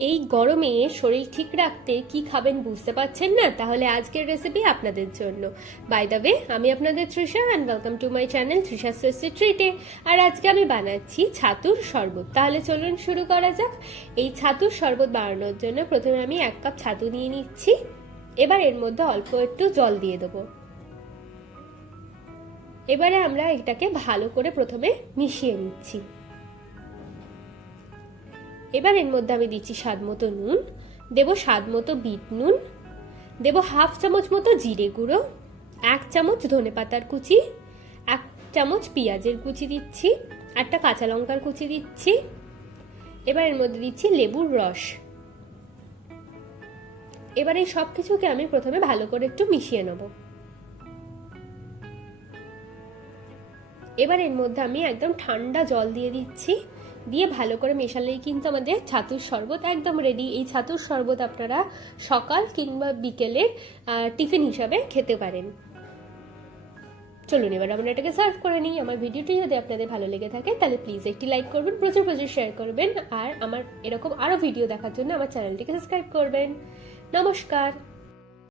এই গরমে শরীর ঠিক রাখতে কি খাবেন বুঝতে পারছেন না? তাহলে আজকের রেসিপি আপনাদের জন্য। বাই দ্য ওয়ে, আমি আপনাদের Trisha and welcome to my channel Trisha tasty ট্রিটে। আর আজকে আমি বানাচ্ছি ছাতুর শরবত। তাহলে চলুন শুরু করা যাক। এই ছাতুর শরবত বানানোর জন্য প্রথমে আমি 1 কাপ ছাতু নিয়ে নিচ্ছি। এবার এর মধ্যে অল্প একটু জল দিয়ে দেবো। এবারে আমরা এটাকে ভালো করে প্রথমে মিশিয়ে নিচ্ছি। এবার এর মধ্যে আমি দিচ্ছি স্বাদ মতো নুন, দেবো স্বাদ মতো বিট নুন, দেবো 1/2 চামচ মতো জিরে গুঁড়ো, 1 চামচ ধনে পাতার কুচি, 1 চামচ পেঁয়াজের কুচি দিচ্ছি, 1টা কাঁচা লঙ্কার কুচি দিচ্ছি। এবার এর মধ্যে দিচ্ছি লেবুর রস। এবার এই সব কিছুকে আমি প্রথমে ভালো করে একটু মিশিয়ে নেব। এবার এর মধ্যে আমি একদম ঠান্ডা জল দিয়ে দিচ্ছি। দিয়ে ভালো করে মেশালেই কিন্তু আমাদের ছাতুর শরবত একদম রেডি। এই ছাতুর শরবত আপনারা সকাল কিংবা বিকেলে টিফিন হিসাবে খেতে পারেন। চলুন এবার আমরা এটাকে সার্ভ করে নিই। আমার ভিডিওটি যদি আপনাদের ভালো লেগে থাকে তাহলে প্লিজ একটি লাইক করবেন, প্রচুর প্রচুর শেয়ার করবেন, আর আমার এরকম আরও ভিডিও দেখার জন্য আমার চ্যানেলটিকে সাবস্ক্রাইব করবেন। নমস্কার।